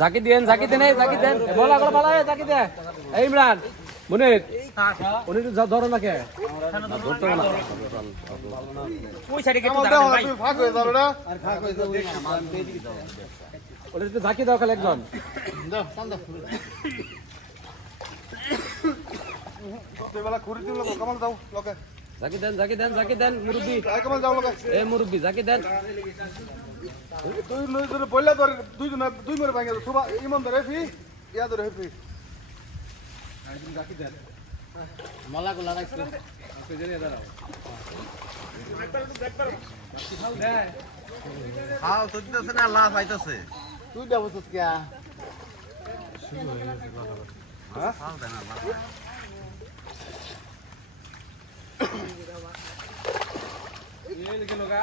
ঝাঁকি দেন বলা ঝাঁকি দে ইমরান মুনির উনি তো ধরো না কে ধরতে না ওদের তো ঝাঁকি দাও খালি একজন ঝাঁকি দেন মুরব্বী ঝাঁকি দেন দুই মরে ভাঙে ইমান ধরে ফি ইয়া ধরে ফি মালা গোলা রাখছে হাল তো দিতেছে না লাভ আইতাছে তুই যাবো তো কে হ্যাঁ হাল দেন না লাভ ये लेकिन होगा